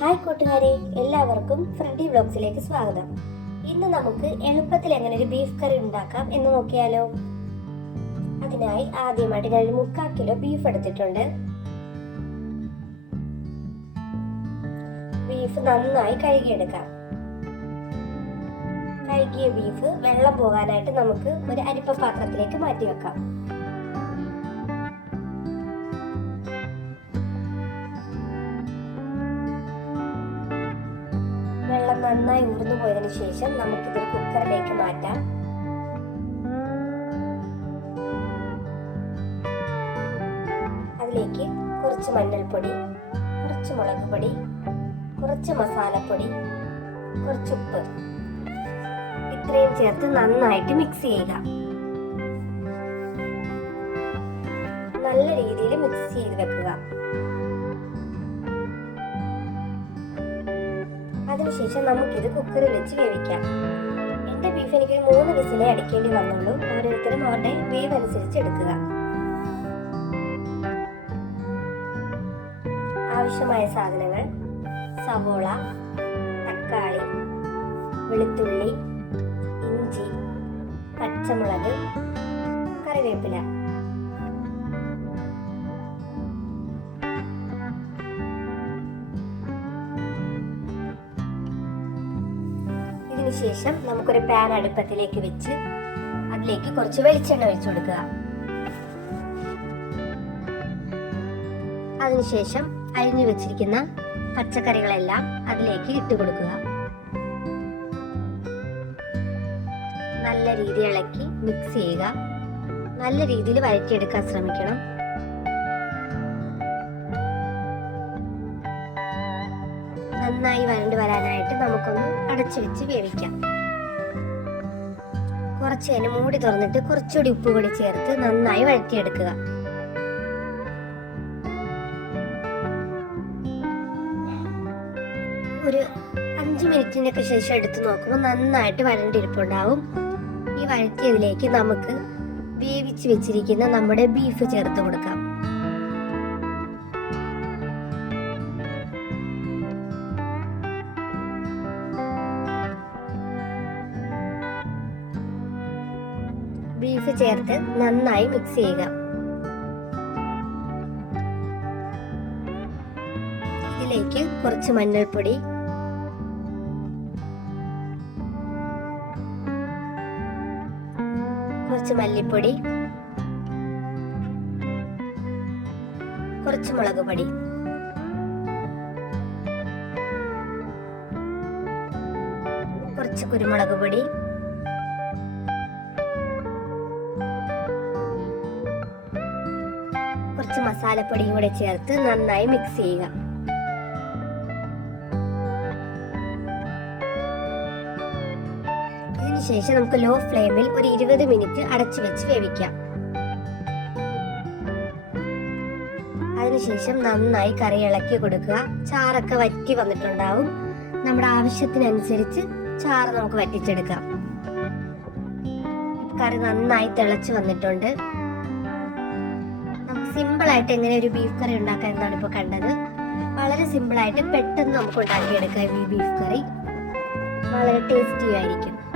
Hi കൂട്ടുകാരെ എല്ലാവർക്കും ഫ്രണ്ടി വ്ലോഗ്സിലേക്ക് സ്വാഗതം. ഇന്ന് നമുക്ക് എളുപ്പത്തിൽ എങ്ങനെ ഒരു ബീഫ് കറി ഉണ്ടാക്കാം എന്ന് നോക്കിയാലോ? അതിനായി ആദ്യമായിട്ട് ഞാൻ ഒരു മുക്കാൽ കിലോ ബീഫ് എടുത്തിട്ടുണ്ട്. ബീഫ് നന്നായി കഴുകിയെടുക്കാം. കഴുകിയ ബീഫ് വെള്ളം പോകാനായിട്ട് നമുക്ക് ഒരു അരിപ്പ പാത്രത്തിലേക്ക് മാറ്റി വെക്കാം നന്നായി ഉരുന്നു പോയതിന് ശേഷം നമുക്കിതൊരു കുക്കറിലേക്ക് മാറ്റാം. അതിലേക്ക് കുറച്ച് മഞ്ഞൾപ്പൊടി കുറച്ച് മുളക് പൊടി കുറച്ച് മസാലപ്പൊടി കുറച്ച് ഉപ്പ്. ഇത്രയും ചേർത്ത് നന്നായിട്ട് മിക്സ് ചെയ്യുക. നല്ല രീതിയിൽ മിക്സ് ചെയ്ത് വെക്കുക. അതിനുശേഷം നമുക്കിത് കുക്കറിൽ വെച്ച് വേവിക്കാം. എന്റെ ബീഫ് എനിക്ക് മൂന്ന് വിസിലെ അടിക്കേണ്ടി വന്നുള്ളൂ. ഓരോരുത്തരും അവരുടെ വേവ് അനുസരിച്ച് എടുക്കുക. ആവശ്യമായ സാധനങ്ങൾ സവോള തക്കാളി വെളുത്തുള്ളി ഇഞ്ചി പച്ചമുളക് കറിവേപ്പില. ഇതിനുശേഷം നമുക്കൊരു പാൻ അടുപ്പത്തിലേക്ക് വെച്ച് അതിലേക്ക് കുറച്ച് വെളിച്ചെണ്ണ ഒഴിച്ചു കൊടുക്കുക. അതിനുശേഷം അരിഞ്ഞു വെച്ചിരിക്കുന്ന പച്ചക്കറികളെല്ലാം അതിലേക്ക് ഇട്ട് കൊടുക്കുക. നല്ല രീതിയിൽ ഇളക്കി മിക്സ് ചെയ്യുക. നല്ല രീതിയിൽ വഴറ്റിയെടുക്കാൻ ശ്രമിക്കണം. നന്നായി വരണ്ട് വരാനായിട്ട് നമുക്കൊന്ന് അടച്ചു വെച്ച് വേവിക്കാം. കുറച്ച് നേരം മൂടി തുറന്നിട്ട് കുറച്ചുകൂടി ഉപ്പ് കൂടി ചേർത്ത് നന്നായി വഴറ്റിയെടുക്കുക. ഒരു അഞ്ച് മിനിറ്റിനൊക്കെ ശേഷം എടുത്ത് നോക്കുമ്പോൾ നന്നായിട്ട് വരണ്ടിരിപ്പുണ്ടാവും ഈ വഴറ്റിയതിലേക്ക് നമുക്ക് വേവിച്ച് വെച്ചിരിക്കുന്ന നമ്മുടെ ബീഫ് ചേർത്ത് കൊടുക്കാം. ബീഫ് ചേർത്ത് നന്നായി മിക്സ് ചെയ്യുക. ഇതിലേക്ക് കുറച്ച് മഞ്ഞൾപ്പൊടി. കുറച്ച് മല്ലിപ്പൊടി. കുറച്ച് മുളക് പൊടി. കുറച്ച് കുരുമുളക് പൊടി. കുറച്ച് മസാലപ്പൊടിയും കൂടെ ചേർത്ത് നന്നായി മിക്സ് ചെയ്യുക. ശേഷം നമുക്ക് ലോ ഫ്ലെയിമിൽ ഒരു ഇരുപത് മിനിറ്റ് അടച്ചു വെച്ച് വേവിക്കാം. അതിനുശേഷം നന്നായി കറി ഇളക്കി കൊടുക്കുക. ചാറൊക്കെ വറ്റി വന്നിട്ടുണ്ടാവും. നമ്മുടെ ആവശ്യത്തിനനുസരിച്ച് ചാറ് നമുക്ക് വറ്റിച്ചെടുക്കാം. കറി നന്നായി തിളച്ചു വന്നിട്ടുണ്ട്. ആയിട്ട് എങ്ങനെ ഒരു ബീഫ് കറി ഉണ്ടാക്കാം എന്നാണ് ഇപ്പോൾ കണ്ടത്. വളരെ സിമ്പിൾ ആയിട്ട് പെട്ടെന്ന് നമുക്ക് ഉണ്ടാക്കിയെടുക്കാം ഈ ബീഫ് കറി. വളരെ ടേസ്റ്റി ആയിരിക്കും.